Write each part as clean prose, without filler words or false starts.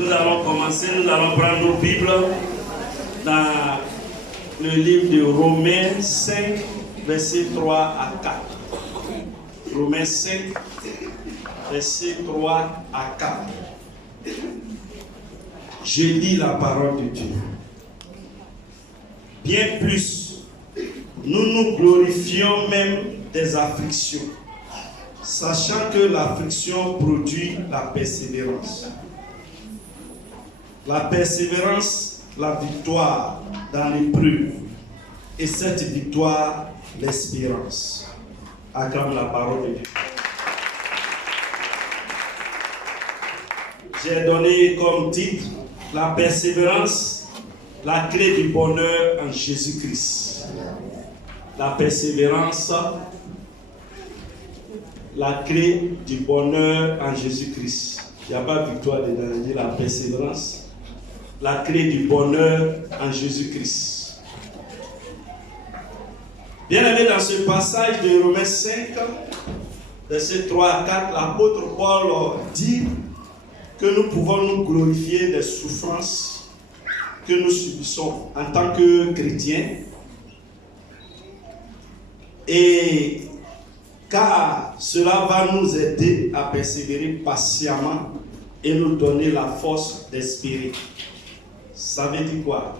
Nous allons commencer, nous allons prendre nos Bibles dans le livre de Romains 5, versets 3 à 4. Romains 5, versets 3 à 4. Je lis la parole de Dieu. Bien plus, nous nous glorifions même des afflictions, sachant que l'affliction produit la persévérance. La persévérance, la victoire dans l'épreuve, et cette victoire, l'espérance. Acclame la parole de Dieu. J'ai donné comme titre la persévérance, la clé du bonheur en Jésus-Christ. La persévérance, la clé du bonheur en Jésus-Christ. Il n'y a pas de victoire dedans, il dit la persévérance, la clé du bonheur en Jésus-Christ. Bien aimé, dans ce passage de Romains 5, versets 3 à 4, l'apôtre Paul dit que nous pouvons nous glorifier des souffrances que nous subissons en tant que chrétiens. Et car cela va nous aider à persévérer patiemment et nous donner la force d'espérer. Ça veut dire quoi?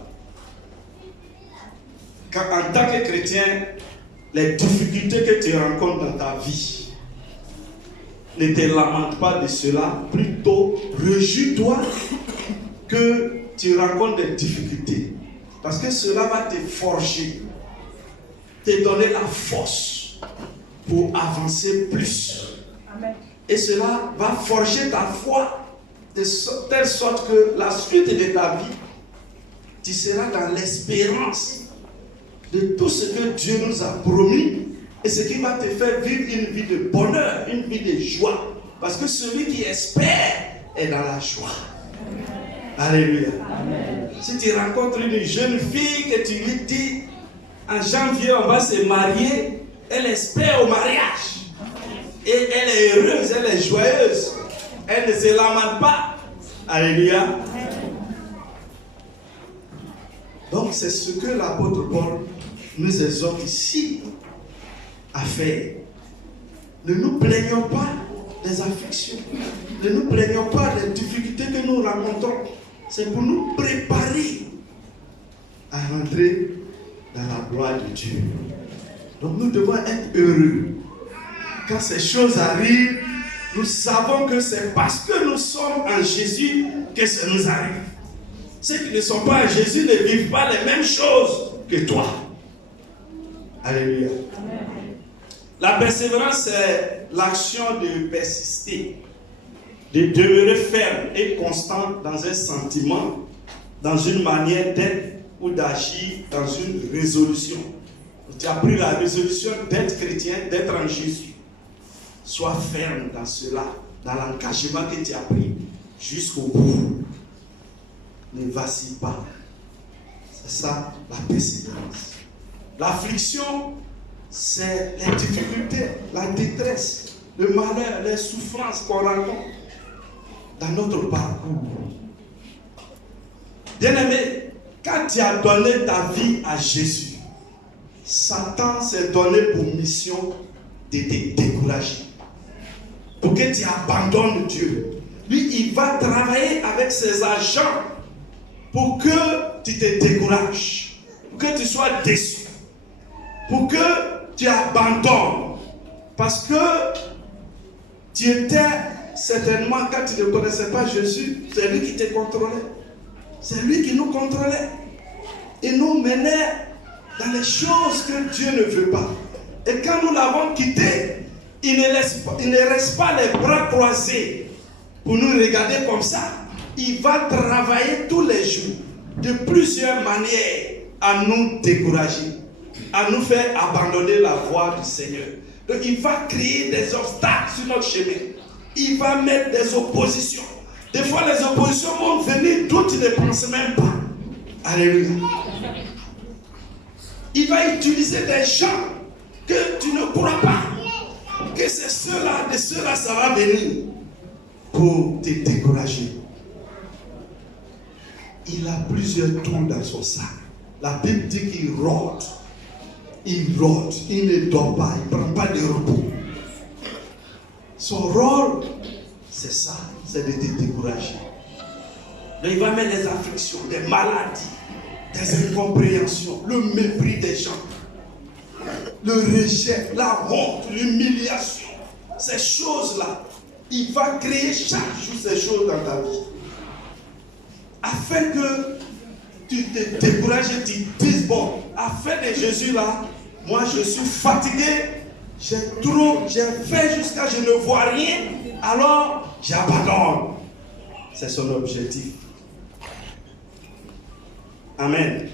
Car en tant que chrétien, les difficultés que tu rencontres dans ta vie, ne te lamente pas de cela, plutôt réjouis-toi que tu rencontres des difficultés. Parce que cela va te forger, te donner la force pour avancer plus. Amen. Et cela va forger ta foi de telle sorte que la suite de ta vie, tu seras dans l'espérance de tout ce que Dieu nous a promis et ce qui va te faire vivre une vie de bonheur, une vie de joie. Parce que celui qui espère est dans la joie. Alléluia. Amen. Si tu rencontres une jeune fille que tu lui dis en janvier on va se marier, elle espère au mariage. Et elle est heureuse, elle est joyeuse. Elle ne se lamente pas. Alléluia. Donc c'est ce que l'apôtre Paul nous exhorte ici à faire. Ne nous plaignons pas des afflictions. Ne nous plaignons pas des difficultés que nous rencontrons. C'est pour nous préparer à rentrer dans la gloire de Dieu. Donc nous devons être heureux. Quand ces choses arrivent, nous savons que c'est parce que nous sommes en Jésus que ça nous arrive. Ceux qui ne sont pas en Jésus ne vivent pas les mêmes choses que toi. Alléluia. Amen. La persévérance, c'est l'action de persister, de demeurer ferme et constant dans un sentiment, dans une manière d'être ou d'agir dans une résolution. Tu as pris la résolution d'être chrétien, d'être en Jésus. Sois ferme dans cela, dans l'engagement que tu as pris jusqu'au bout. Ne vacille pas. C'est ça la persévérance. L'affliction, c'est les difficultés, la détresse, le malheur, les souffrances qu'on rencontre dans notre parcours. Bien-aimé, quand tu as donné ta vie à Jésus, Satan s'est donné pour mission de te décourager. Pour que tu abandonnes Dieu. Lui, il va travailler avec ses agents pour que tu te décourages, pour que tu sois déçu, pour que tu abandonnes. Parce que tu étais certainement, quand tu ne connaissais pas Jésus, c'est lui qui te contrôlait. C'est lui qui nous contrôlait. Il nous menait dans les choses que Dieu ne veut pas. Et quand nous l'avons quitté, il ne reste pas les bras croisés pour nous regarder comme ça. Il va travailler tous les jours de plusieurs manières à nous décourager, à nous faire abandonner la voie du Seigneur. Donc il va créer des obstacles sur notre chemin. Il va mettre des oppositions. Des fois les oppositions vont venir d'où tu ne penses même pas. Alléluia. Il va utiliser des gens que tu ne crois pas. Que c'est ceux-là, de ceux-là ça va venir pour te décourager. il a plusieurs trous dans son sac. La Bible dit qu'il rôde. Il rôde, il ne dort pas, il ne prend pas de repos. Son rôle, c'est ça, c'est de te décourager. Mais il va mettre des afflictions, des maladies, des incompréhensions, le mépris des gens, le rejet, la honte, l'humiliation. Ces choses-là, il va créer chaque jour ces choses dans ta vie. Afin que tu te décourages et tu dises, bon, afin de Jésus là, moi je suis fatigué, j'ai fait jusqu'à je ne vois rien, alors j'abandonne. C'est son objectif. Amen.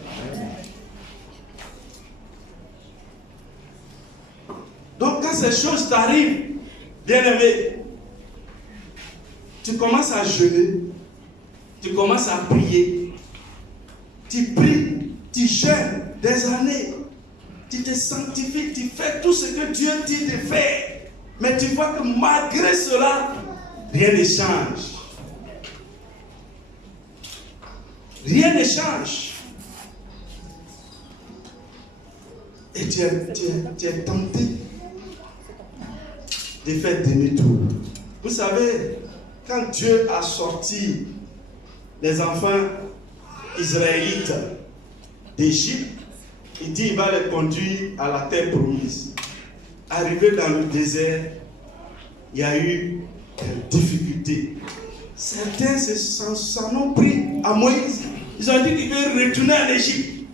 Donc quand ces choses t'arrivent, bien-aimé, tu commences à jeûner, tu commences à prier, tu pries, tu jeûnes des années, tu te sanctifies, tu fais tout ce que Dieu dit de faire. Mais tu vois que malgré cela, rien ne change. Rien ne change. Et tu es tenté de faire demi-tour. Vous savez, quand Dieu a sorti les enfants israélites d'Égypte, il dit qu'il va les conduire à la terre promise. Arrivé dans le désert, il y a eu des difficultés. Certains s'en ont pris à Moïse. Ils ont dit qu'ils veulent retourner en Égypte.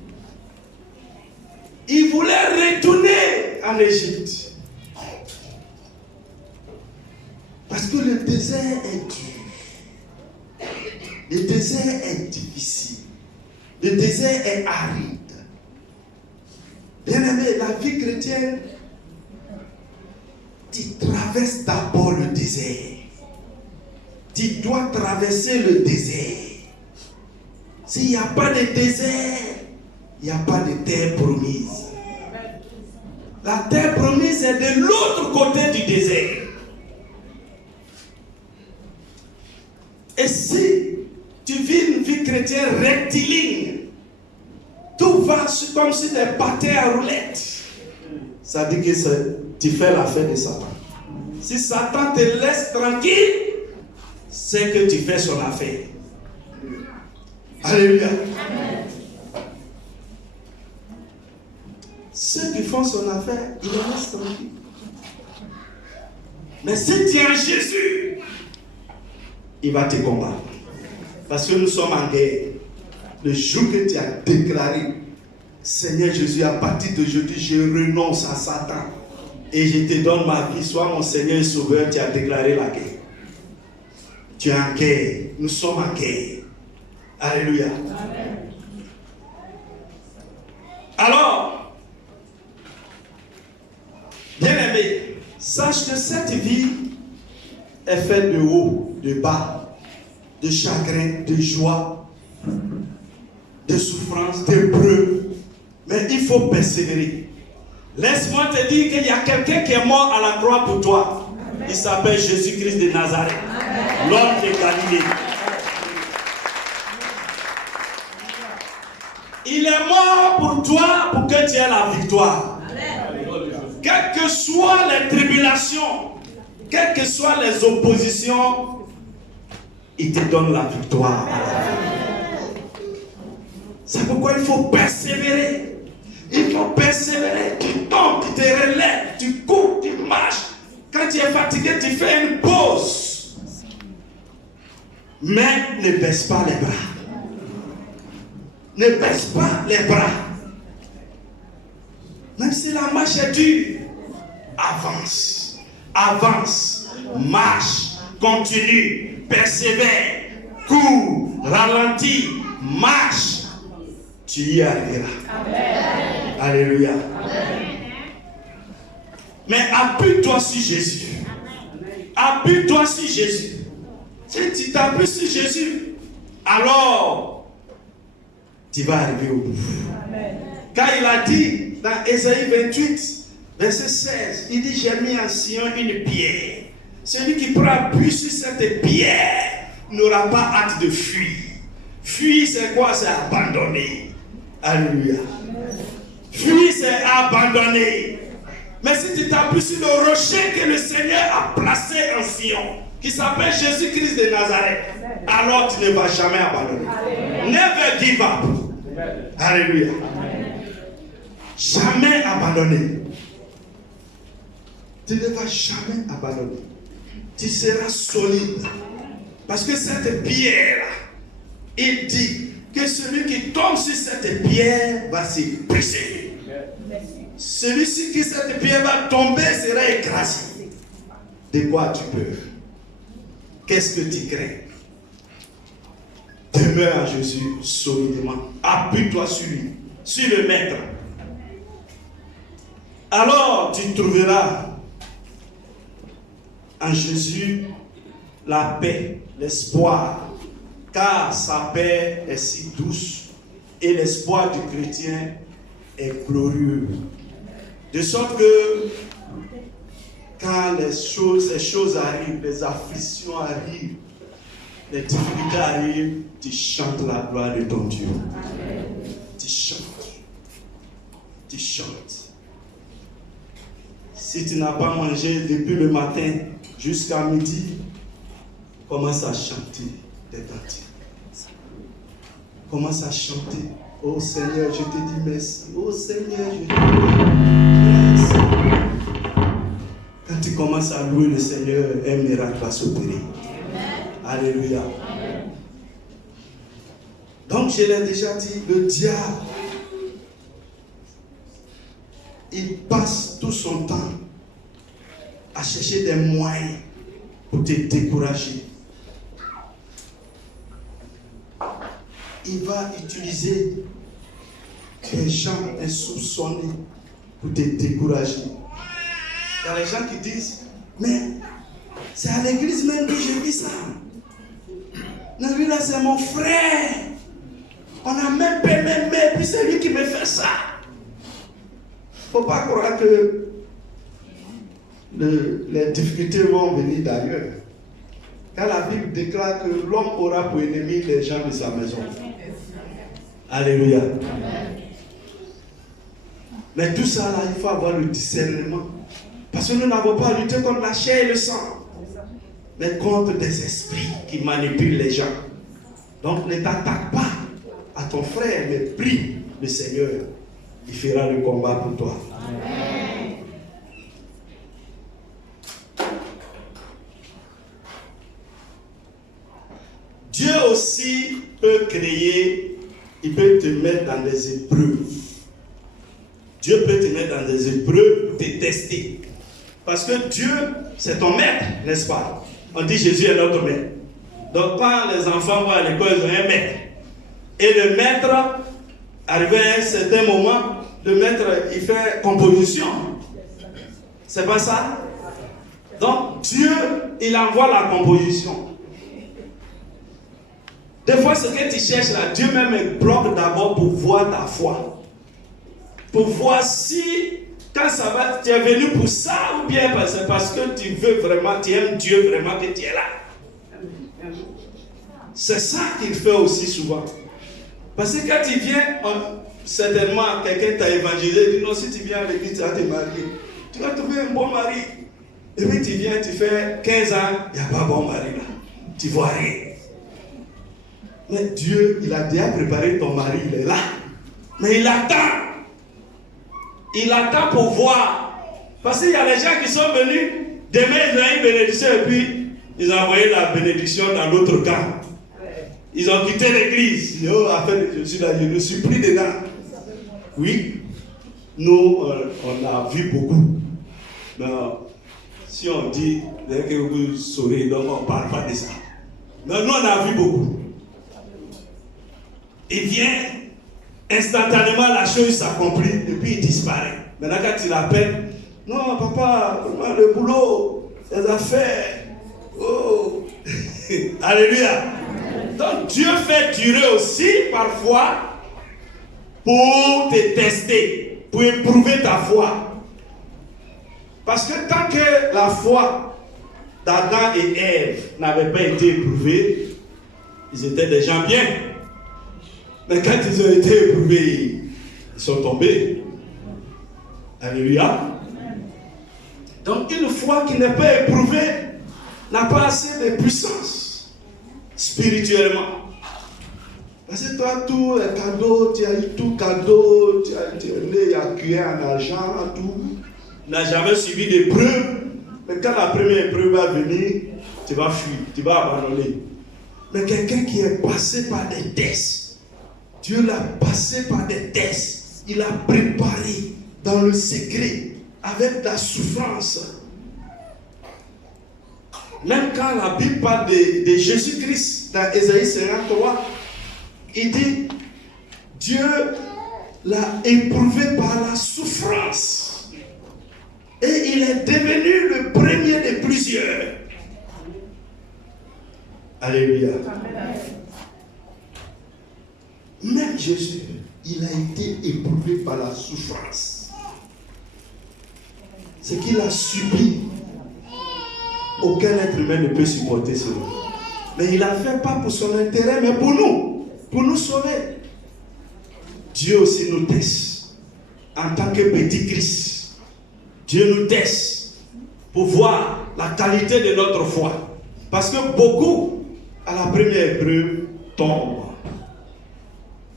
Ils voulaient retourner en Égypte. Parce que le désert est dur. Le désert est difficile. Le désert est aride. Bien-aimé, la vie chrétienne, tu traverses d'abord le désert. Tu dois traverser le désert. S'il n'y a pas de désert, il n'y a pas de terre promise. La terre promise est de l'autre côté du désert. Et si tu vis une vie chrétienne rectiligne, tout va comme si des pâtés à roulettes. Ça dit que tu fais l'affaire de Satan. Si Satan te laisse tranquille, c'est que tu fais son affaire. Alléluia. Amen. Ceux qui font son affaire, ils le laissent tranquille. Mais si tu es en Jésus, il va te combattre. Parce que nous sommes en guerre. Le jour que tu as déclaré, Seigneur Jésus, à partir d'aujourd'hui, je renonce à Satan et je te donne ma vie, sois mon Seigneur et Sauveur, tu as déclaré la guerre. Tu es en guerre. Nous sommes en guerre. Alléluia. Amen. Alors, bien-aimé, sache que cette vie est faite de haut, de bas, de chagrin, de joie, de souffrance, d'épreuve. Mais il faut persévérer. Laisse-moi te dire qu'il y a quelqu'un qui est mort à la croix pour toi. Il s'appelle Jésus-Christ de Nazareth, l'homme de Galilée. Il est mort pour toi pour que tu aies la victoire. Quelles que soient les tribulations, quelles que soient les oppositions, il te donne la victoire. C'est pourquoi il faut persévérer. Il faut persévérer. Tu tombes, tu te relèves, tu cours, tu marches. Quand tu es fatigué, tu fais une pause. Mais ne baisse pas les bras. Ne baisse pas les bras. Même si la marche est dure, avance. Avance. Marche. Continue. Persévère. Cours. Ralentis. Marche. Tu y arriveras. Amen. Alléluia. Amen. Mais appuie-toi sur Jésus. Appuie-toi sur Jésus. Si tu t'appuies sur Jésus, alors tu vas arriver au bout. Amen. Car il a dit dans Ésaïe 28, verset 16, il dit, j'ai mis en Sion une pierre. Celui qui prend appui sur cette pierre n'aura pas hâte de fuir. Fuir, c'est quoi? C'est abandonner. Alléluia. Fuir, c'est abandonner. Mais si tu t'appuies sur le rocher que le Seigneur a placé en Sion, qui s'appelle Jésus-Christ de Nazareth, alors tu ne vas jamais abandonner. Never give up. Alléluia. Jamais abandonner. Tu ne vas jamais abandonner. Tu seras solide. Parce que cette pierre, il dit que celui qui tombe sur cette pierre va se briser. Celui-ci qui cette pierre va tomber sera écrasé. De quoi tu peux? Qu'est-ce que tu crains? Demeure en Jésus solidement. Appuie-toi sur lui, sur le Maître. Alors tu trouveras en Jésus la paix, l'espoir, car sa paix est si douce et l'espoir du chrétien est glorieux. De sorte que quand les choses arrivent, les afflictions arrivent, les difficultés arrivent, tu chantes la gloire de ton Dieu. Tu chantes. Tu chantes. Si tu n'as pas mangé depuis le matin jusqu'à midi, commence à chanter des cantiques. Commence à chanter. Oh Seigneur, je te dis merci. Oh Seigneur, je te dis merci. Quand tu commences à louer le Seigneur, un miracle va s'opérer. Alléluia. Amen. Donc je l'ai déjà dit, le diable, il passe tout son temps à chercher des moyens pour te décourager. Il va utiliser des gens insoupçonnés pour te décourager. Il y a les gens qui disent, mais c'est à l'église même que j'ai vu ça. Non, lui là c'est mon frère. On a même pas même, puis c'est lui qui me fait ça. Il ne faut pas croire que les difficultés vont venir d'ailleurs. Car la Bible déclare que l'homme aura pour ennemi les gens de sa maison. Alléluia. Amen. Mais tout ça là, il faut avoir le discernement. Parce que nous n'avons pas à lutter contre la chair et le sang, mais contre des esprits qui manipulent les gens. Donc ne t'attaque pas à ton frère, mais prie le Seigneur. Il fera le combat pour toi. Amen. Dieu aussi peut créer, il peut te mettre dans des épreuves. Dieu peut te mettre dans des épreuves pour te tester. Parce que Dieu, c'est ton maître, n'est-ce pas? On dit Jésus est notre maître. Donc quand les enfants vont à l'école, ils ont un maître. Et le maître, arrivé à un certain moment, le maître, il fait composition. C'est pas ça? Donc Dieu, il envoie la composition. Des fois, ce que tu cherches là, Dieu même bloque d'abord pour voir ta foi. Pour voir si, quand ça va, tu es venu pour ça ou bien c'est parce que tu veux vraiment, tu aimes Dieu vraiment que tu es là. C'est ça qu'il fait aussi souvent. Parce que quand tu viens, certainement quelqu'un t'a évangélisé, il dit non, si tu viens à l'église, tu vas te marier. Tu vas trouver un bon mari. Et puis tu viens, tu fais 15 ans, il n'y a pas bon mari là. Tu vois rien. Mais Dieu, il a déjà préparé ton mari, il est là. Mais il attend. Il attend pour voir. Parce qu'il y a des gens qui sont venus, demain ils ont une bénédiction et puis ils ont envoyé la bénédiction dans l'autre camp. Ils ont quitté l'église. Oh, afin, je suis là, je me suis pris dedans. Oui, nous, on a vu beaucoup. Mais si on dit que vous saurez, donc on ne parle pas de ça. Mais nous, on a vu beaucoup. Il vient, instantanément, la chose s'accomplit et puis il disparaît. Maintenant, quand il appelle, non, papa, le boulot, les affaires. Oh, alléluia. Donc, Dieu fait durer aussi parfois pour te tester, pour éprouver ta foi. Parce que tant que la foi d'Adam et Ève n'avait pas été éprouvée, ils étaient des gens bien. Mais quand ils ont été éprouvés, ils sont tombés. Alléluia. Donc une foi qui n'est pas éprouvée n'a pas assez de puissance spirituellement. Parce que toi, tout est cadeau, tu as eu tout cadeau, tu as été né, accueilli en argent, tout. Tu n'as jamais suivi d'épreuve. Mais quand la première épreuve va venir, tu vas fuir, tu vas abandonner. Mais quelqu'un qui est passé par des tests, Dieu l'a passé par des tests, il a préparé dans le secret, avec de la souffrance. Même quand la Bible parle de Jésus-Christ dans Ésaïe 53, il dit, Dieu l'a éprouvé par la souffrance. Et il est devenu le premier de plusieurs. Alléluia. Même Jésus, il a été éprouvé par la souffrance. Ce qu'il a subi, aucun être humain ne peut supporter cela. Mais il a fait pas pour son intérêt, mais pour nous sauver. Dieu aussi nous teste. En tant que petit Christ, Dieu nous teste pour voir la qualité de notre foi. Parce que beaucoup, à la première épreuve, tombent.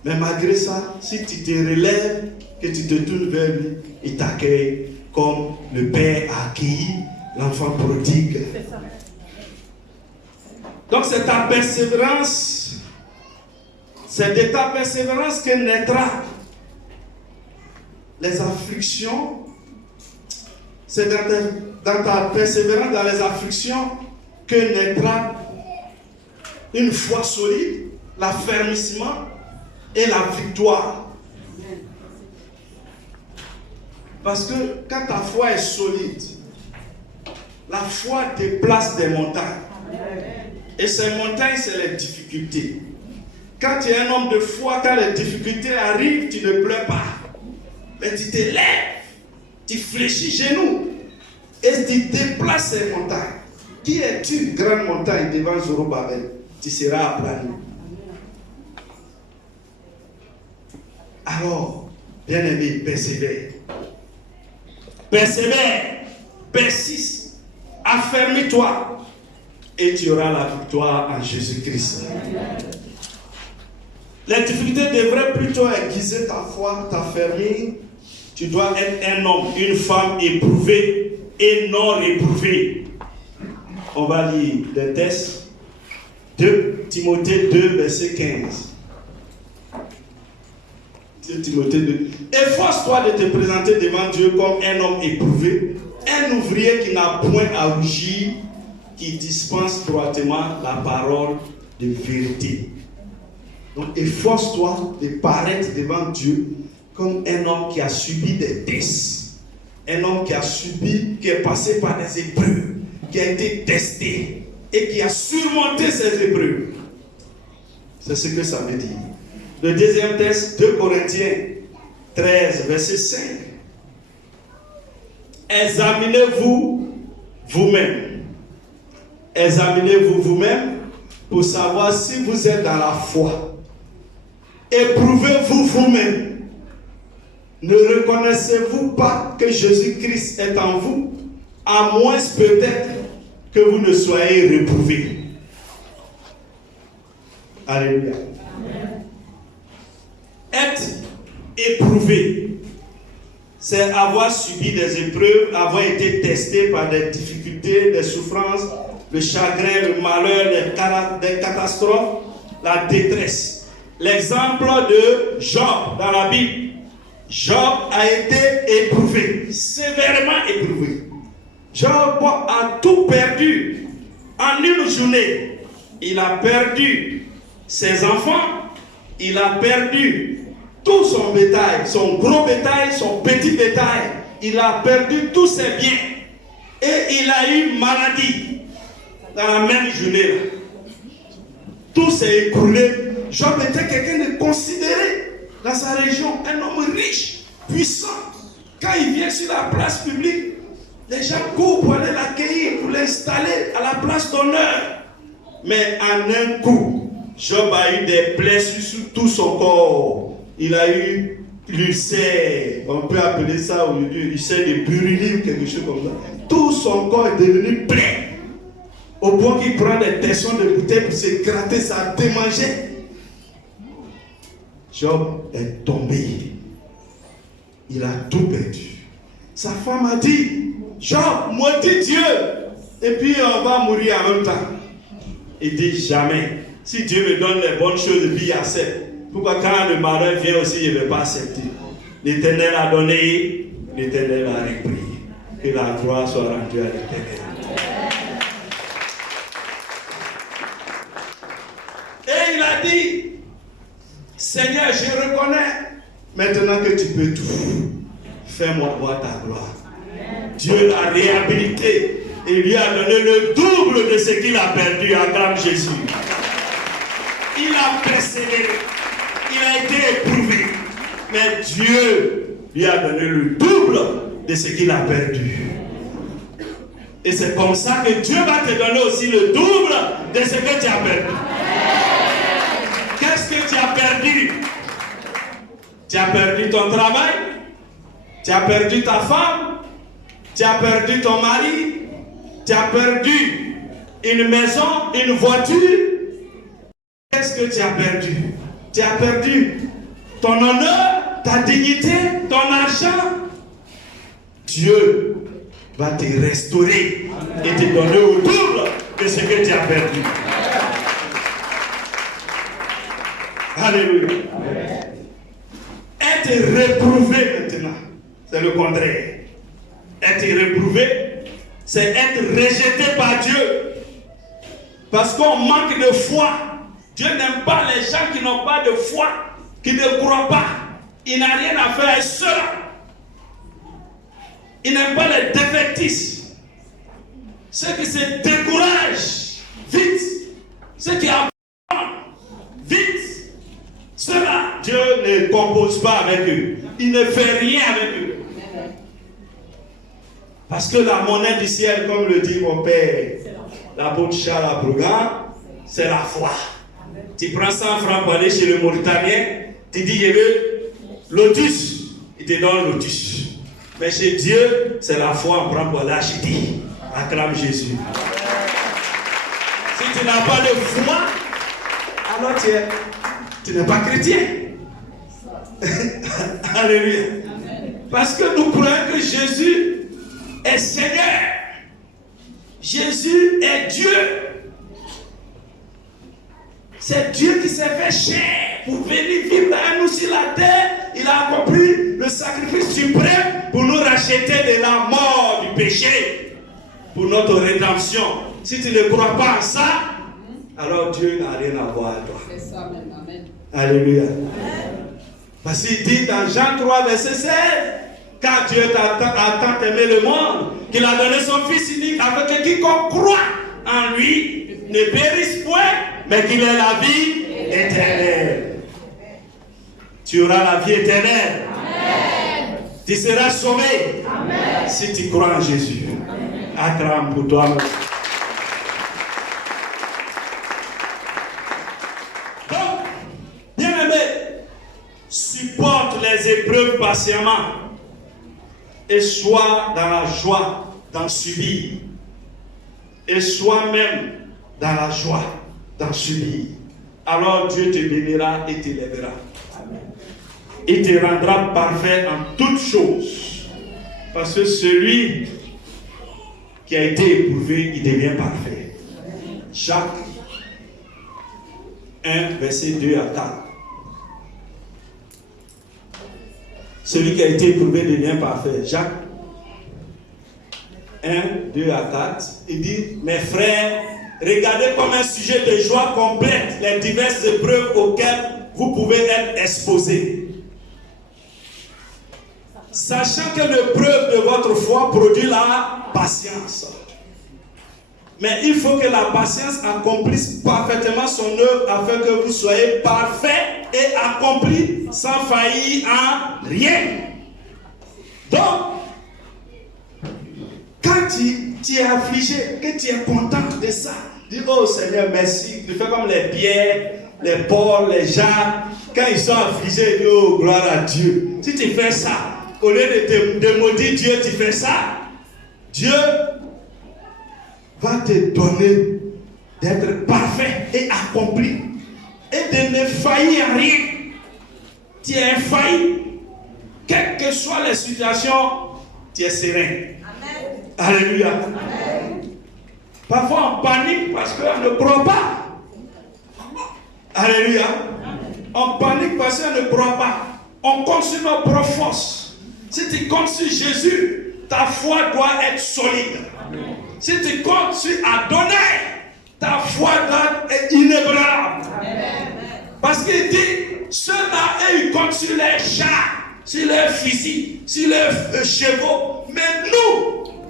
Mais malgré ça, si tu te relèves, que tu te tournes vers lui, il t'accueille comme le Père a accueilli l'enfant prodigue. Donc c'est ta persévérance, c'est de ta persévérance que naîtra les afflictions. C'est dans ta persévérance dans les afflictions que naîtra une foi solide, l'affermissement et la victoire. Parce que quand ta foi est solide, la foi déplace des montagnes. Et ces montagnes, c'est les difficultés. Quand tu es un homme de foi, quand les difficultés arrivent, tu ne pleures pas. Mais tu te lèves, tu fléchis genoux et tu déplaces ces montagnes. Qui es-tu, grande montagne, devant Zorobabel? Tu seras aplani. Alors, bien-aimé, persévère. Persévère, persiste, affermis-toi et tu auras la victoire en Jésus-Christ. Les difficultés devraient plutôt aiguiser ta foi, t'affermir. Tu dois être un homme, une femme éprouvée et non éprouvée. On va lire les textes. 2 Timothée 2, verset 15. 2 Timothée 2. Efforce-toi de te présenter devant Dieu comme un homme éprouvé, un ouvrier qui n'a point à rougir, qui dispense droitement la parole de vérité. Donc efforce-toi de paraître devant Dieu comme un homme qui a subi des tests, un homme qui a subi, qui est passé par des épreuves, qui a été testé et qui a surmonté ces épreuves. C'est ce que ça veut dire. Le deuxième texte, 2 Corinthiens 13, verset 5. Examinez-vous vous-même. Examinez-vous vous-même pour savoir si vous êtes dans la foi. Éprouvez-vous vous-même. Ne reconnaissez-vous pas que Jésus-Christ est en vous, à moins peut-être que vous ne soyez réprouvés. Alléluia. Être éprouvé, c'est avoir subi des épreuves, avoir été testé par des difficultés, des souffrances, le chagrin, le malheur, des catastrophes, la détresse. L'exemple de Job dans la Bible. Job a été éprouvé, sévèrement éprouvé. Job a tout perdu en une journée. Il a perdu ses enfants, il a perdu tout son bétail, son gros bétail, son petit bétail. Il a perdu tous ses biens. Et il a eu maladie dans la même journée. Tout s'est écoulé. Job était quelqu'un de considéré dans sa région, un homme riche, puissant. Quand il vient sur la place publique, les gens courent pour aller l'accueillir, pour l'installer à la place d'honneur. Mais en un coup, Job a eu des plaies sur tout son corps. Il a eu l'ulcère, on peut appeler ça aujourd'hui l'ulcère de Buruli ou quelque chose comme ça. Tout son corps est devenu plein. Au point qu'il prend des tessons de bouteilles pour se gratter, ça a démangé. Job est tombé. Il a tout perdu. Sa femme a dit, Job, maudit Dieu. Et puis on va mourir en même temps. Il dit jamais. Si Dieu me donne les bonnes choses, puis il accepte. Pourquoi quand le malheur vient aussi, il ne veut pas accepter? L'Éternel a donné, l'Éternel a repris. Que la gloire soit rendue à l'Éternel. Et il a dit, Seigneur, je reconnais maintenant que tu peux tout. Fais-moi voir ta gloire. Dieu l'a réhabilité et lui a donné le double de ce qu'il a perdu. Acclame Jésus. Il a persévéré. Il a été éprouvé. Mais Dieu lui a donné le double de ce qu'il a perdu. Et c'est comme ça que Dieu va te donner aussi le double de ce que tu as perdu. Qu'est-ce que tu as perdu? Tu as perdu ton travail? Tu as perdu ta femme? Tu as perdu ton mari? Tu as perdu une maison, une voiture? Qu'est-ce que tu as perdu? Tu as perdu ton honneur, ta dignité, ton argent. Dieu va te restaurer et te donner au double de ce que tu as perdu. Alléluia. Être réprouvé maintenant, c'est le contraire. Être réprouvé, c'est être rejeté par Dieu. Parce qu'on manque de foi. Dieu n'aime pas les gens qui n'ont pas de foi, qui ne croient pas. Il n'a rien à faire avec cela. Il n'aime pas les défaitistes. Ceux qui se découragent vite. Ceux qui abandonnent vite. Ceux-là, Dieu ne compose pas avec eux. Il ne fait rien avec eux. Parce que la monnaie du ciel, comme le dit mon père, l'apôtre Charles Abrougan, c'est la foi. Tu prends 100 francs pour aller chez le Mauritanien, tu dis je veux lotus, il te donne lotus. Mais chez Dieu, c'est la foi, on prend pour aller acheter. Acclame Jésus. Si tu n'as pas de foi, alors tu n'es pas chrétien. Alléluia. Parce que nous croyons que Jésus est Seigneur. Jésus est Dieu. C'est Dieu qui s'est fait chair pour venir vivre à nous sur la terre. Il a accompli le sacrifice suprême pour nous racheter de la mort du péché, pour notre rédemption. Si tu ne crois pas en ça, alors Dieu n'a rien à voir avec toi. C'est ça même. Amen. Alléluia. Amen. Parce qu'il dit dans Jean 3, verset 16, car Dieu a tant aimé le monde, qu'il a donné son Fils unique, afin que quiconque croit en lui ne périsse point, mais qu'il ait la vie éternelle. Tu auras la vie éternelle. Amen. Tu seras sauvé. Amen. Si tu crois en Jésus. Acclame pour toi. Donc, bien-aimé, supporte les épreuves patiemment et sois dans la joie d'en subir. Et sois même dans la joie d'en subir. Alors Dieu te bénira et t'élèvera. Il te rendra parfait en toutes choses. Parce que celui qui a été éprouvé, il devient parfait. Jacques 1, verset 2 à 4. Celui qui a été éprouvé devient parfait. Jacques 1, 2 à 4. Il dit, mes frères, regardez comme un sujet de joie complète les diverses épreuves auxquelles vous pouvez être exposés. Sachant que l'épreuve de votre foi produit la patience. Mais il faut que la patience accomplisse parfaitement son œuvre afin que vous soyez parfaits et accomplis sans faillir en rien. Donc, quand tu es affligé, que tu es content de ça, dis oh Seigneur merci, tu fais comme les pierres les Paul, les Jacques, quand ils sont affligés, ils disent oh, gloire à Dieu. Si tu fais ça, au lieu de maudire Dieu, tu fais ça. Dieu va te donner d'être parfait et accompli et de ne faillir à rien. Tu es infaillible. Quelles que soient les situations, tu es serein. Amen. Alléluia. Amen. Parfois on panique parce qu'on ne croit pas. Alléluia. On panique parce qu'on ne croit pas. On compte sur nos propres forces. Si tu comptes sur Jésus, ta foi doit être solide. Amen. Si tu comptes sur Adonai, ta foi doit être inébranlable. Amen. Parce qu'il dit, ceux-là, ils comptent sur les chars, sur leurs fusils, sur leurs chevaux. Mais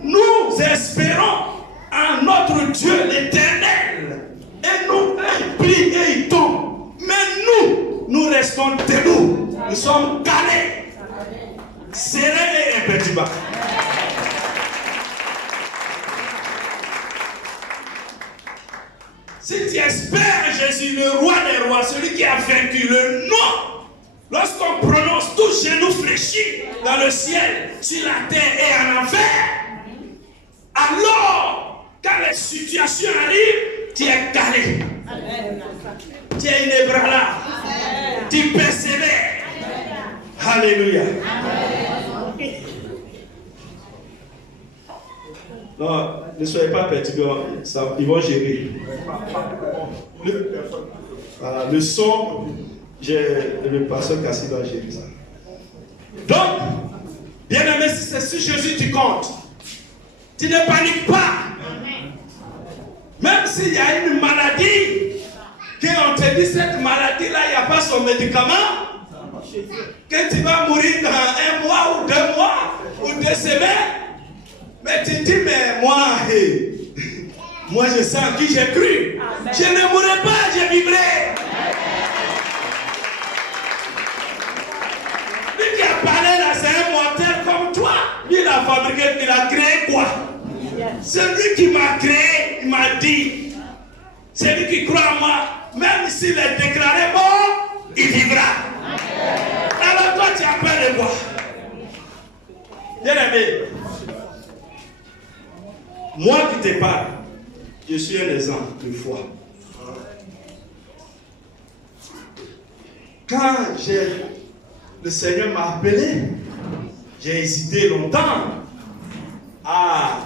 nous espérons en notre Dieu l'éternel. Et nous, ils plient et ils tombent. Mais nous restons debout. Nous sommes calés, serrés et imperturbables. Si tu espères Jésus, le roi des rois, celui qui a vaincu le nom, lorsqu'on prononce tout genou fléchi dans le ciel, sur la terre et en enfer, alors, quand les situations arrivent, tu es calé. Tu es inébranlable. Tu persévères. Alléluia. Non, ne soyez pas perturbés, ils vont gérer. Le son, le pasteur Cassie va gérer ça. Donc, bien aimé, si c'est sur Jésus tu comptes, tu ne paniques pas. Même s'il y a une maladie, qu'on te dit cette maladie-là, il n'y a pas son médicament, que tu vas mourir dans 1 mois ou 2 mois ou 2 semaines. Mais tu dis, mais moi je sais en qui j'ai cru. Amen. Je ne mourrai pas, je vivrai. Lui qui a parlé là, c'est un mortel comme toi. Lui, il a fabriqué, il a créé quoi? C'est lui qui m'a créé, il m'a dit. C'est lui qui croit en moi. Même s'il est déclaré mort, il vivra. Alors toi, tu as peur de quoi? Bien aimé. Moi qui te parle, je suis un exemple de foi. Quand le Seigneur m'a appelé, j'ai hésité longtemps à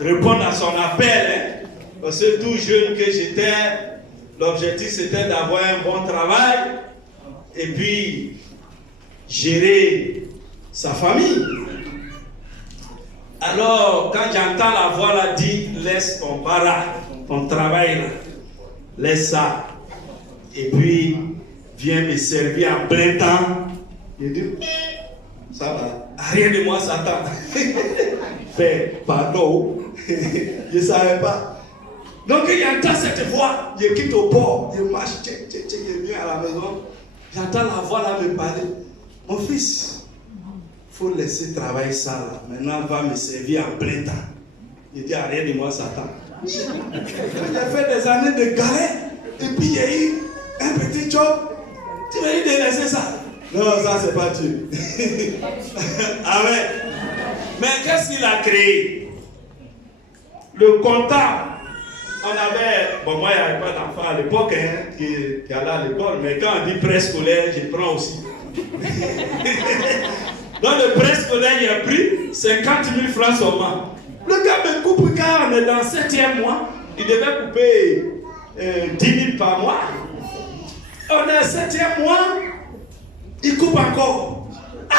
répondre à son appel. Parce que tout jeune que j'étais, l'objectif c'était d'avoir un bon travail et puis gérer sa famille. Alors, quand j'entends la voix là dire, laisse ton bara, ton travail là, laisse ça, et puis viens me servir en plein temps. Je dis, ça va, rien de moi Satan. Mais, pardon, je ne savais pas. Donc, il entend cette voix, je quitte au port, je marche, je viens à la maison, j'entends la voix là me parler. Mon fils, il faut laisser travailler ça là. Maintenant, va me servir en plein temps. Il dit, arrête de moi, Satan. J'ai fait des années de galère. Et puis, il y a eu un petit job. Tu m'as dit de laisser ça. Non, ça, c'est pas Dieu. Amen. Mais qu'est-ce qu'il a créé? Le comptable. On avait, bon, moi, il n'y avait pas d'enfant à l'époque qui allait à l'école. Mais quand on dit préscolaire, je prends aussi. Dans le préscolaire, il a pris 50 000 francs seulement. Le gars me coupe car on est dans le 7e mois. Il devait couper 10 000 par mois. On est au 7e mois, il coupe encore. Ah!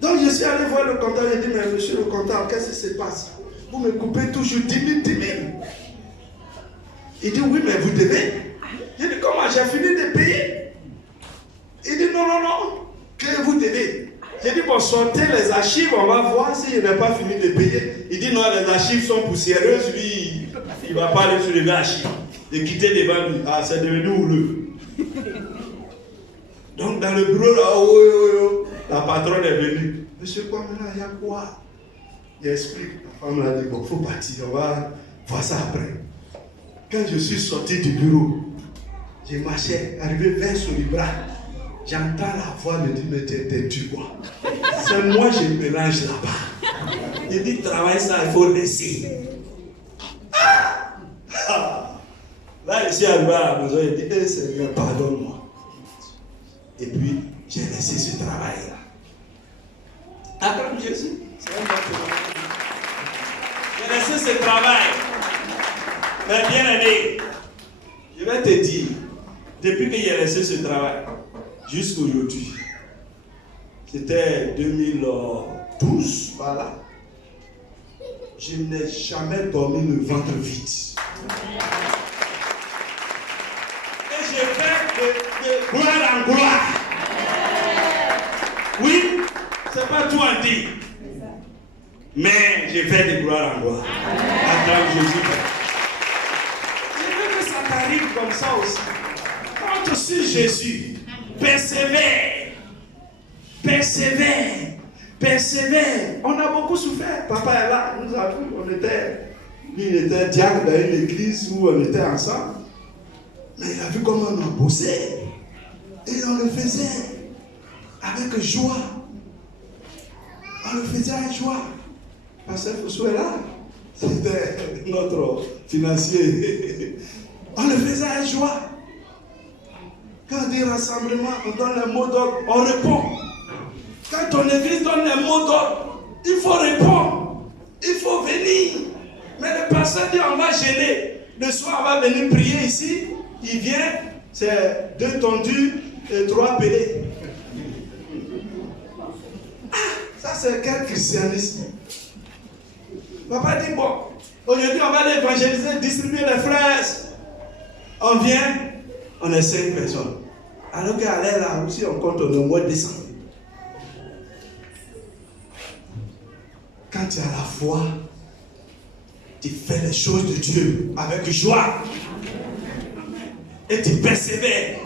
Donc je suis allé voir le comptable et dit, mais monsieur le comptable, qu'est-ce qui se passe? Vous me coupez toujours 10 000, 10 000. Il dit, oui, mais vous devez. J'ai dit, comment? J'ai fini de payer. Il dit, non, que vous devez. J'ai dit, bon, sortez les archives, on va voir s'il n'a pas fini de payer. Il dit, non, les archives sont poussiéreuses, lui, il ne va pas aller sur les archives. De quitter devant lui. Ah, c'est devenu houleux. Donc, dans le bureau, là, la patronne est venue. Monsieur, quoi maintenant, il y a quoi? Il explique. La femme l'a dit, bon, il faut partir, on va voir ça après. Quand je suis sorti du bureau, Je marchais, arrivé vers Solibra. J'entends la voix me dire, mais t'es quoi? C'est moi, je mélange là-bas. Il dit, travaille ça, il faut laisser. Là, je suis arrivé à la maison, il dit, Seigneur, pardonne-moi. Et puis, j'ai laissé ce travail-là. Acclame Jésus. J'ai laissé ce travail. Mais bien aimé, je vais te dire, depuis que j'ai laissé ce travail, jusqu'à aujourd'hui, c'était 2012, voilà, je n'ai jamais dormi le ventre vide. Et j'ai fait de gloire en gloire. Oui, c'est pas tout en dire. Mais j'ai fait de gloire en gloire. Acclame Jésus. Je veux que ça t'arrive comme ça aussi. Quand tu suis Jésus, persévère. Persévère. Persévère. On a beaucoup souffert. Papa est là, nous avons, il était diacre dans une église où on était ensemble. Mais il a vu comment on a bossé. Et on le faisait avec joie. On le faisait avec joie. Pasteur Foussou est là. C'était notre financier. On le faisait avec joie. Quand on dit rassemblement, on donne les mots d'ordre, on répond. Quand ton église donne les mots d'ordre, il faut répondre. Il faut venir. Mais le pasteur dit on va gêner. Le soir, on va venir prier ici. Il vient, c'est 2 tondus et 3 pelés. Ah, ça c'est quel christianisme? Papa dit bon, aujourd'hui on va aller évangéliser, distribuer les fraises. On vient, on est 5 personnes. Alors qu'à l'air là aussi on compte au mois de décembre. Quand tu as la foi, tu fais les choses de Dieu avec joie. Et tu persévères.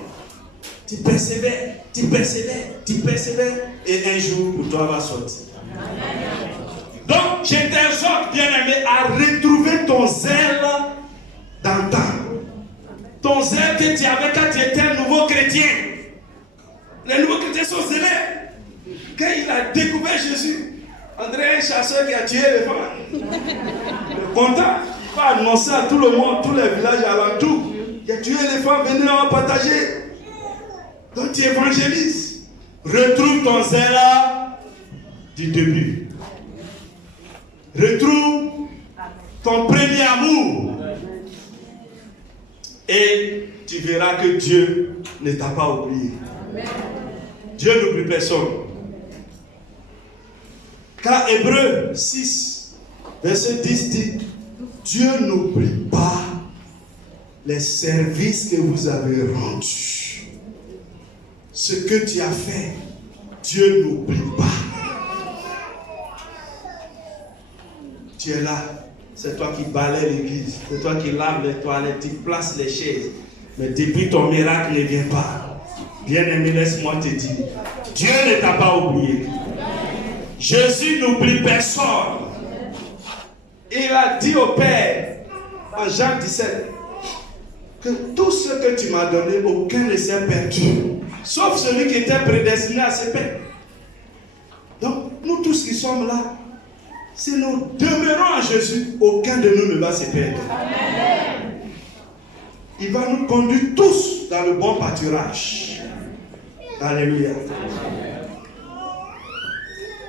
Tu persévères, tu persévères, tu persévères. Et un jour, pour toi, va sortir. Donc, je t'exhorte, bien-aimé, à retrouver ton zèle d'antan. Ton zèle que tu avais quand tu étais un nouveau chrétien. Les nouveaux chrétiens sont zélés. Quand il a découvert Jésus, André, un chasseur qui a tué les femmes. Content, il va annoncer à tout le monde, tous les villages alentours. Il a tué les femmes, venez on va partager. Donc tu évangélises. Retrouve ton zèle du début. Retrouve ton premier amour. Et tu verras que Dieu ne t'a pas oublié. Dieu n'oublie personne. Car Hébreux 6, verset 10 dit, Dieu n'oublie pas les services que vous avez rendus. Ce que tu as fait, Dieu n'oublie pas. Tu es là, c'est toi qui balais l'église, c'est toi qui laves les toilettes, tu places les chaises. Mais depuis ton miracle ne vient pas. Bien-aimé, laisse-moi te dire, Dieu ne t'a pas oublié. Jésus n'oublie personne. Il a dit au Père, en Jean 17, que tout ce que tu m'as donné, aucun ne s'est perdu. Sauf celui qui était prédestiné à se perdre. Donc, nous tous qui sommes là, si nous demeurons en Jésus, aucun de nous ne va se perdre. Amen. Il va nous conduire tous dans le bon pâturage. Alléluia.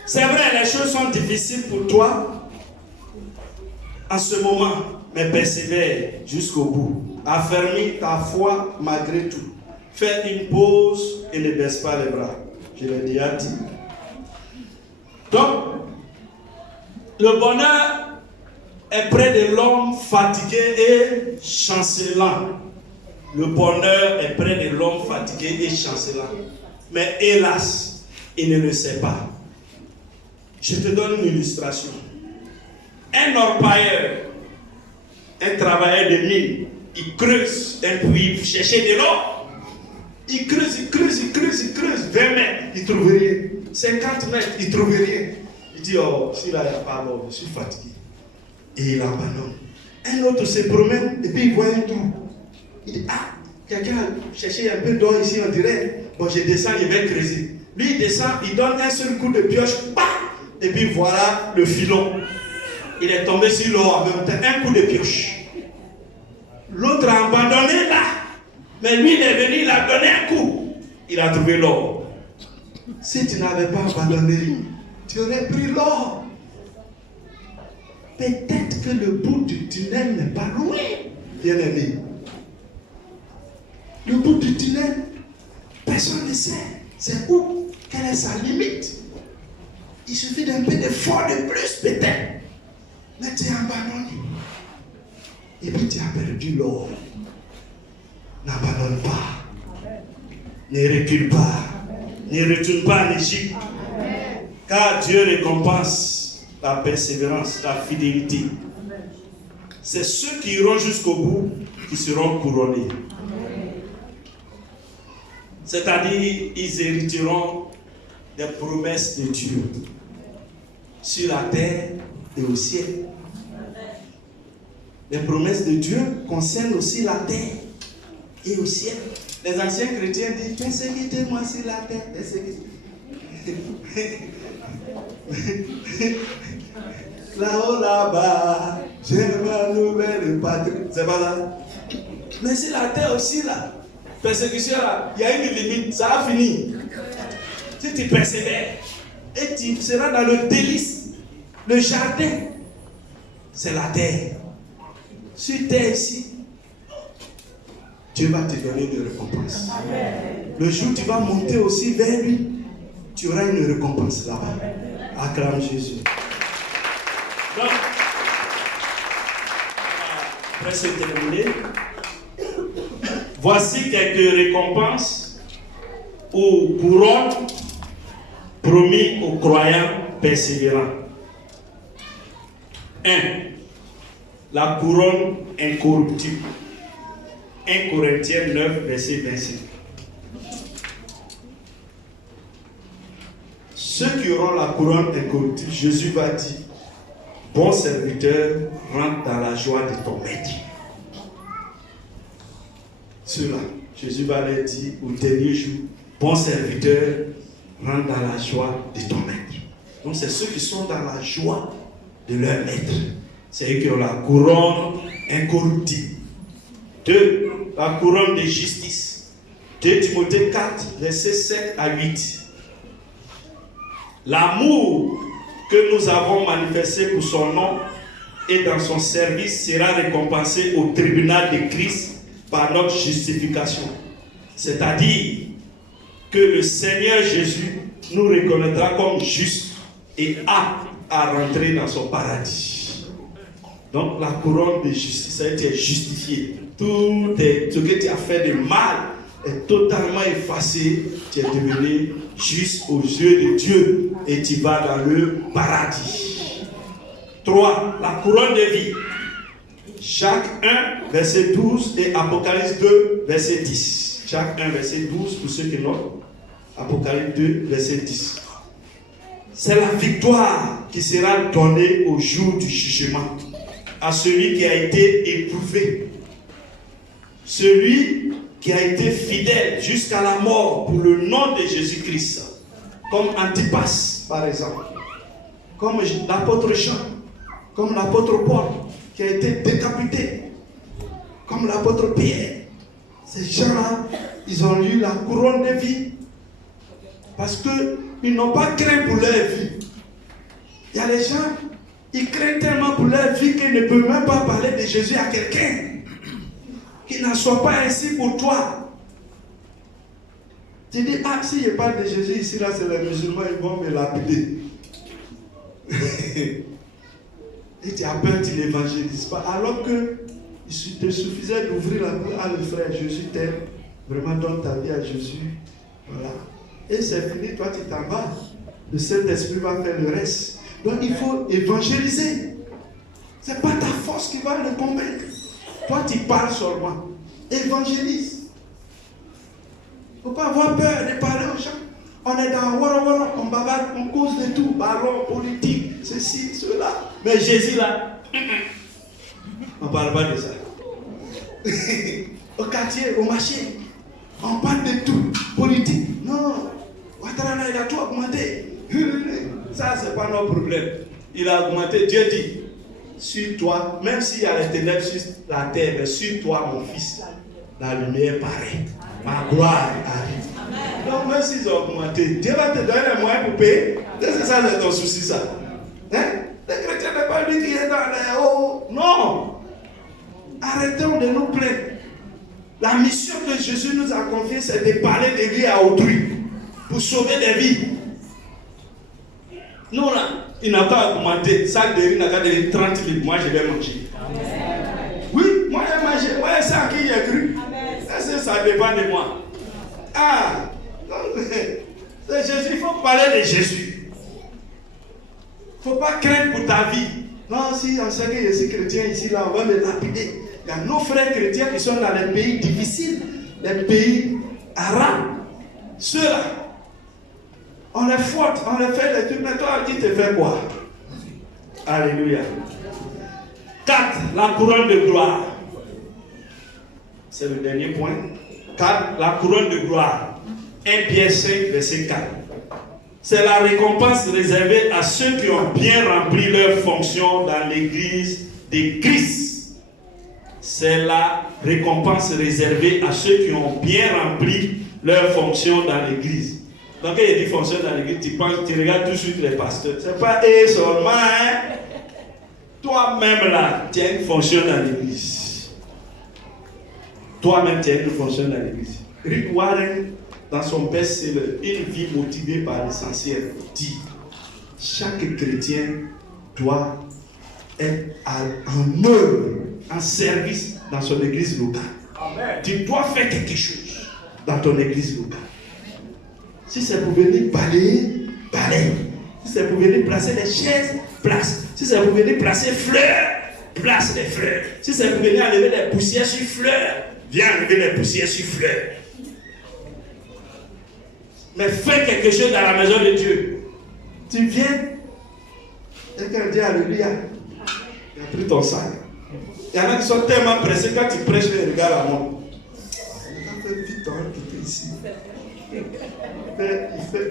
C'est vrai, les choses sont difficiles pour toi en ce moment, mais persévère jusqu'au bout. Affermis ta foi malgré tout. Fais une pause et ne baisse pas les bras. Je l'ai déjà dit. Donc, le bonheur est près de l'homme fatigué et chancelant. Le bonheur est près de l'homme fatigué et chancelant. Mais hélas, il ne le sait pas. Je te donne une illustration. Un orpailleur, un travailleur de mine, il creuse un puits pour chercher de l'eau. Il creuse, il creuse, il creuse, il creuse. 20 mètres, il ne trouve rien. 50 mètres, il ne trouve rien. Il dit, oh, si là, il n'y a pas d'eau, je suis fatigué. Et il abandonne. Un autre se promène et puis il voit un trou. Il dit, ah, quelqu'un a cherché un peu d'or ici, on dirait, bon, je descends, il va creuser. Lui, il descend, il donne un seul coup de pioche, bah, et puis voilà le filon. Il est tombé sur l'or en même temps, un coup de pioche. L'autre a abandonné là, mais lui, il est venu, il a donné un coup. Il a trouvé l'or. Si tu n'avais pas abandonné, tu aurais pris l'or. Peut-être que le bout du tunnel n'est pas loin, bien aimé. Le bout du tunnel, personne ne sait. C'est où? Quelle est sa limite? Il suffit d'un peu d'effort de plus, peut-être. Mais tu es abandonné. Et puis tu as perdu l'or. N'abandonne pas. Ne recule pas. Ne retourne pas en Égypte. Car Dieu récompense la persévérance, la fidélité. C'est ceux qui iront jusqu'au bout qui seront couronnés. C'est-à-dire, ils hériteront des promesses de Dieu sur la terre et au ciel. Les promesses de Dieu concernent aussi la terre et au ciel. Les anciens chrétiens disent, persécutez-moi sur la terre, là-haut, là-bas, j'ai ma nouvelle patrie. C'est pas là. Mais c'est la terre aussi, là. Persécution, là, il y a une limite, ça a fini. Si tu persévères, et tu seras dans le délice, le jardin, c'est la terre. Sur terre ici, Dieu va te donner une récompense. Le jour où tu vas monter aussi vers lui, tu auras une récompense là-bas. Acclame Jésus. Donc, presque terminé. Voici quelques récompenses ou couronnes promis aux croyants persévérants. 1. La couronne incorruptible. 1 Corinthiens 9, verset 25. Ceux qui auront la couronne incorruptible, Jésus va dire, bon serviteur, rentre dans la joie de ton maître. Ceux-là, Jésus va leur dire au dernier jour, bon serviteur, rentre dans la joie de ton maître. Donc c'est ceux qui sont dans la joie de leur maître. C'est eux qui ont la couronne incorruptible. 2. La couronne de justice. 2 Timothée 4, versets 7 à 8. L'amour que nous avons manifesté pour son nom et dans son service sera récompensé au tribunal de Christ par notre justification. C'est-à-dire que le Seigneur Jésus nous reconnaîtra comme justes et aptes à rentrer dans son paradis. Donc la couronne de justice, ça a été justifié. Tout ce que tu as fait de mal est totalement effacé. Tu es devenu juste aux yeux de Dieu et tu vas dans le paradis. 3. La couronne de vie. Jacques 1, verset 12 et Apocalypse 2, verset 10. Jacques 1, verset 12 pour ceux qui notent. Apocalypse 2, verset 10. C'est la victoire qui sera donnée au jour du jugement à celui qui a été éprouvé, celui qui a été fidèle jusqu'à la mort pour le nom de Jésus-Christ, comme Antipas par exemple, comme l'apôtre Jean, comme l'apôtre Paul qui a été décapité, comme l'apôtre Pierre. Ces gens-là, ils ont eu la couronne de vie parce qu'ils n'ont pas craint pour leur vie. Il y a des gens, ils craignent tellement pour leur vie qu'ils ne peuvent même pas parler de Jésus à quelqu'un. Qu'il n'en soit pas ainsi pour toi. Tu dis, ah, si je parle de Jésus ici, là, c'est les musulmans, ils vont me lapider. Et tu as peur, tu ne l'évangélises pas. Alors que il te suffisait d'ouvrir la bouche, ah, le frère, Jésus t'aime. Vraiment, donne ta vie à Jésus. Voilà. Et c'est fini, toi, tu t'en vas. Le Saint-Esprit va faire le reste. Donc, il faut évangéliser. Ce n'est pas ta force qui va le convaincre. Toi, tu parles seulement. Évangélise. Il ne faut pas avoir peur de parler aux gens. On est dans Wara, on bavarde, on cause de tout. Ballon, politique, ceci, cela. Mais Jésus, là, on ne parle pas de ça. au quartier, au marché. On parle de tout, politique. Non, Ouattara, il a tout augmenté. Ça, ce n'est pas notre problème. Il a augmenté. Dieu dit, sur toi, même s'il y a les ténèbres sur la terre, mais sur toi, mon fils, la lumière paraît. Ma gloire arrive. Donc, même s'ils ont augmenté, Dieu va te donner les moyens pour payer. C'est ça, c'est ton souci, ça. Hein? Les chrétiens n'est pas lui qui est dans les hauts. Non. Arrêtons de nous plaindre. La mission que Jésus nous a confiée, c'est de parler de lui à autrui pour sauver des vies. Nous là, il n'a pas augmenté. Sac de riz n'a pas donné 30 000. Moi, je vais manger. Oui, moi, j'ai mangé. Moi, c'est à qui j'ai cru. Ça dépend de moi. Ah, c'est Jésus. Il faut parler de Jésus. Il ne faut pas craindre pour ta vie. Non, si on sait que je suis chrétien ici, là, on va me lapider. Il y a nos frères chrétiens qui sont dans les pays difficiles, les pays arabes. Ceux-là, on les faute, on les fait des trucs. Mais toi, tu te fais quoi? Alléluia. 4. La couronne de gloire. C'est le dernier point. 4. La couronne de gloire. 1 Pierre 5, verset 4. C'est la récompense réservée à ceux qui ont bien rempli leur fonction dans l'église de Christ. C'est la récompense réservée à ceux qui ont bien rempli leur fonction dans l'église. Donc, quand il dit fonction dans l'église, tu regardes tout de suite les pasteurs. Ce n'est pas eux seulement, hein? Toi-même là, tu as une fonction dans l'église. Toi-même, tu as une fonction dans l'église. Rick Warren, dans son best-seller, Une vie motivée par l'essentiel, dit chaque chrétien doit être en œuvre, en service dans son église locale. Amen. Tu dois faire quelque chose dans ton église locale. Si c'est pour venir balayer, balaye. Si c'est pour venir placer les chaises, place. Si c'est pour venir placer fleurs, place les fleurs. Si c'est pour venir enlever les poussières sur fleurs, viens enlever les poussières sur fleurs. Mais fais quelque chose dans la maison de Dieu. Tu viens, quelqu'un dit alléluia, il a pris ton sac. Il y en a qui sont tellement pressés quand tu prêches, ils regardent à moi. Il a fait vite, on va quitter ici.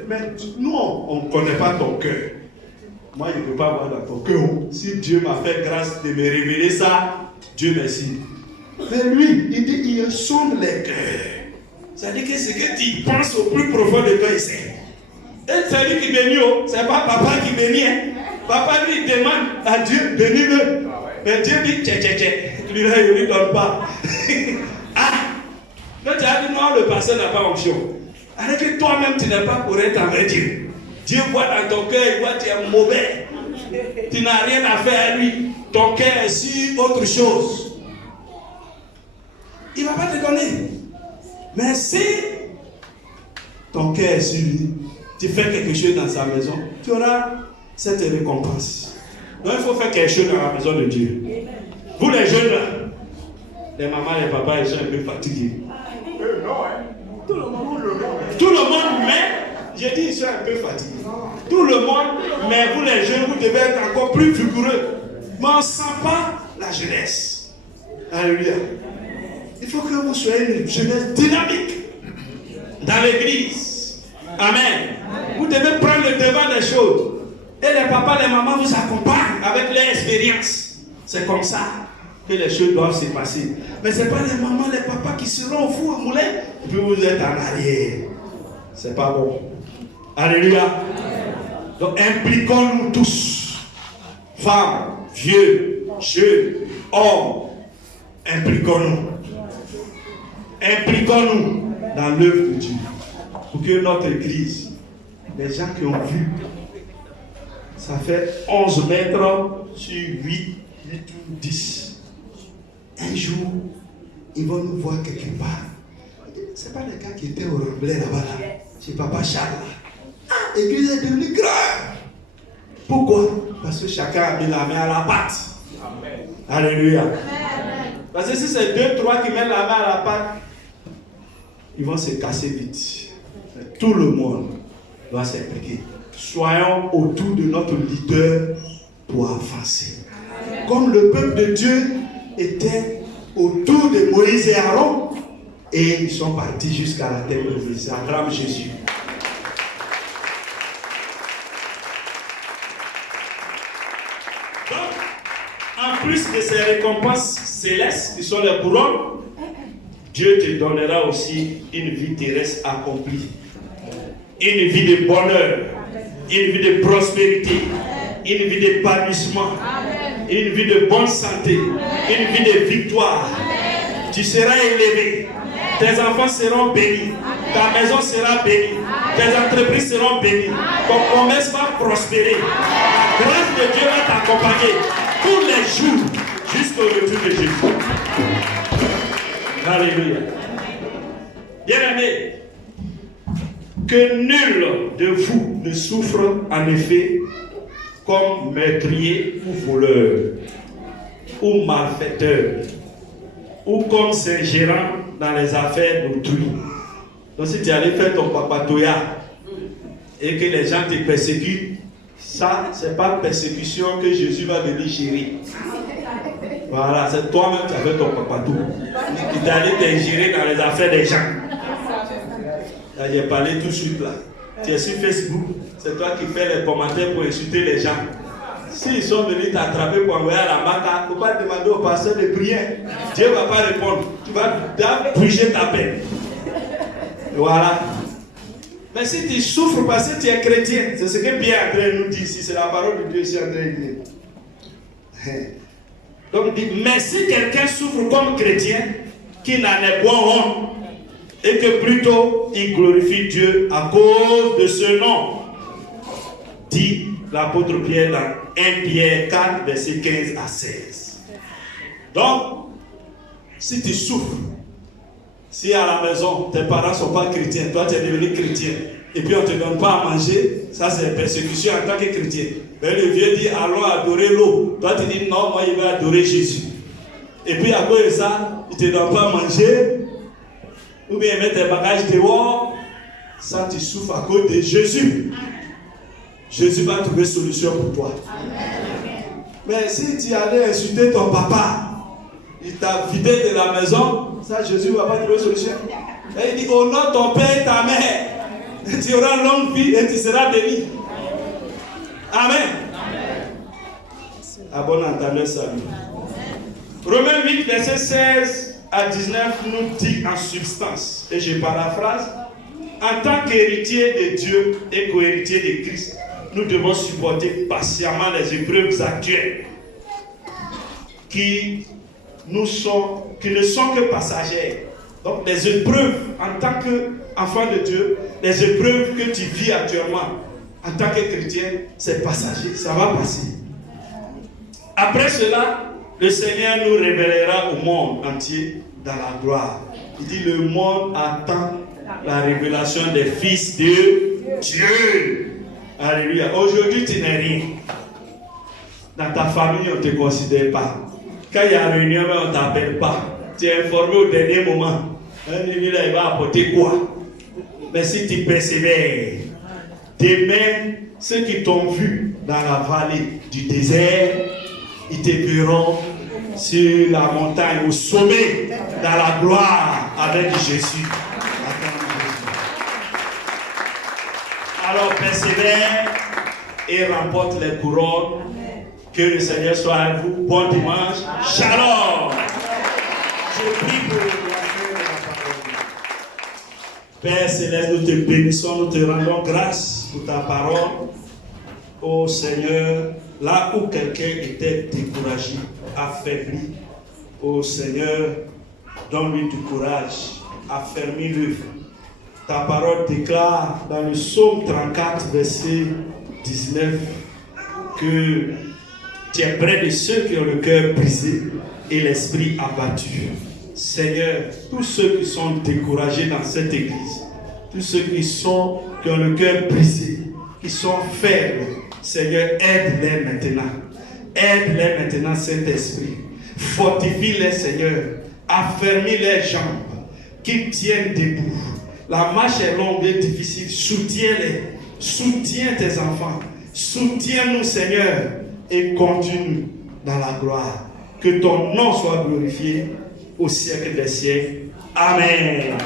Mais nous, on ne connaît pas ton cœur. Moi, je ne peux pas voir dans ton cœur. Si Dieu m'a fait grâce de me révéler ça, Dieu merci. Mais lui, il dit, il sonde les cœurs. C'est-à-dire que ce que tu penses au plus profond de toi, il sait. Et c'est lui qui bénit, ce n'est pas papa qui bénit. Hein. Papa lui demande à Dieu, bénis-le. Mais Dieu dit, tchè. Lui, il ne lui donne pas. Ah! Donc tu as dit, non, le pasteur n'a pas onction. Alors que toi-même, tu n'es pas pour être avec Dieu. Dieu voit dans ton cœur, il voit que tu es mauvais. Tu n'as rien à faire à lui. Ton cœur est sur autre chose. Il ne va pas te donner. Mais si ton cœur est sur lui, tu fais quelque chose dans sa maison, tu auras cette récompense. Donc il faut faire quelque chose dans la maison de Dieu. Vous les jeunes là, les mamans, les papas, ils sont un peu fatigués. Tout le monde, mais, j'ai dit ils sont un peu fatigués. Tout le monde, mais vous les jeunes, vous devez être encore plus vigoureux. Mais on ne sent pas la jeunesse. Alléluia. Il faut que vous soyez une jeunesse dynamique dans l'église. Amen. Vous devez prendre le devant des choses. Et les papas, les mamans vous accompagnent avec leur expérience. C'est comme ça que les choses doivent se passer. Mais ce n'est pas les mamans, les papas qui seront au four au moulin, et puis vous êtes en arrière. C'est pas bon. Alléluia. Donc impliquons-nous tous. Femmes, vieux, jeunes, hommes. Impliquons-nous. Impliquons-nous dans l'œuvre de Dieu. Pour que notre église, les gens qui ont vu, ça fait 11 mètres sur 8 ou 10. Un jour, ils vont nous voir quelque part. Ce n'est pas les gars qui étaient au Remblai là-bas, là, chez Papa Charles. Ah, l'église est devenue grande. Pourquoi? Parce que chacun a mis la main à la pâte. Amen. Alléluia. Amen. Parce que si c'est 2-3 qui mettent la main à la pâte, ils vont se casser vite. Tout le monde doit s'impliquer. Soyons autour de notre leader pour avancer. Comme le peuple de Dieu était autour de Moïse et Aaron, Et ils sont partis jusqu'à la terre de l'église. Acclame Jésus. Donc, en plus de ces récompenses célestes qui sont les couronnes, Dieu te donnera aussi une vie terrestre accomplie. Une vie de bonheur, une vie de prospérité, une vie d'épanouissement, une vie de bonne santé, une vie de victoire. Tu seras élevé, tes enfants seront bénis, ta maison sera bénie, tes entreprises seront bénies, ton commerce va prospérer. La grâce de Dieu va t'accompagner tous les jours jusqu'au retour de Jésus. Alléluia. Bien-aimés, que nul de vous ne souffre en effet comme meurtrier ou voleur, ou malfaiteur, ou comme s'ingérant dans les affaires d'autrui. Donc si tu allais faire ton papatoya et que les gens te persécutent, ça, c'est pas persécution que Jésus va venir gérer. Voilà, c'est toi-même qui as fait ton papatou. Il t'est allé t'ingérer dans les affaires des gens. Là, j'ai parlé tout de suite là. Tu es sur Facebook, c'est toi qui fais les commentaires pour insulter les gens. S'ils sont venus t'attraper pour envoyer à la maca, il ne faut pas demander au pasteur de prier. Dieu ne va pas répondre. Tu vas bouger ta peine. Voilà. Mais si tu souffres parce que tu es chrétien, c'est ce que Pierre est en train de nous dire ici, c'est la parole de Dieu ici en train de dire. Donc il dit, mais si quelqu'un souffre comme chrétien, qu'il n'en est point honte, et que plutôt il glorifie Dieu à cause de ce nom, dit l'apôtre Pierre dans 1 Pierre 4, versets 15 à 16. Donc, si tu souffres, si à la maison tes parents ne sont pas chrétiens, toi tu es devenu chrétien, et puis on ne te donne pas à manger, ça c'est persécution en tant que chrétien. Mais le vieux dit allons adorer l'eau. Toi tu dis non, moi je vais adorer Jésus. Et puis à cause de ça, il ne te donne pas à manger, ou bien mettre tes bagages dehors, ça tu souffres à cause de Jésus. Jésus va trouver solution pour toi. Mais si tu allais insulter ton papa, il t'a vidé de la maison, ça Jésus ne va pas trouver solution. Et il dit honore ton père et ta mère, tu auras longue vie et tu seras béni. Amen. Abonne entendeur salut. Romains 8, verset 16 à 19 nous dit en substance, et je paraphrase, en tant qu'héritier de Dieu et co-héritier de Christ, nous devons supporter patiemment les épreuves actuelles qui ne sont que passagères. Donc les épreuves en tant qu'enfant de Dieu, les épreuves que tu vis actuellement en tant que chrétien, c'est passager, ça va passer. Après cela, le Seigneur nous révélera au monde entier dans la gloire. Il dit le monde attend la révélation des fils de Dieu. Alléluia. Aujourd'hui, tu n'es rien. Dans ta famille, on ne te considère pas. Quand il y a réunion, on ne t'appelle pas. Tu es informé au dernier moment. Un demi là, il va apporter quoi? Mais si tu persévères, demain, ceux qui t'ont vu dans la vallée du désert, ils te verront sur la montagne, au sommet, dans la gloire avec Jésus. Alors persévère et remporte les couronnes. Que le Seigneur soit avec vous. Bon dimanche. Shalom. Je prie pour la parole. Père Céleste, nous te bénissons, nous te rendons grâce pour ta parole. Ô Seigneur, là où quelqu'un était découragé, affaibli, ô Seigneur, donne-lui du courage, affermis-le. Ta parole déclare dans le psaume 34, verset 19, que tu es près de ceux qui ont le cœur brisé et l'esprit abattu. Seigneur, tous ceux qui sont découragés dans cette église, tous ceux qui ont le cœur brisé, qui sont faibles, Seigneur, aide-les maintenant. Aide-les maintenant, Saint-Esprit. Fortifie-les, Seigneur. Affermis les jambes, qu'ils tiennent debout. La marche est longue et difficile. Soutiens-les. Soutiens tes enfants. Soutiens-nous, Seigneur, et continue dans la gloire. Que ton nom soit glorifié au siècle des siècles. Amen.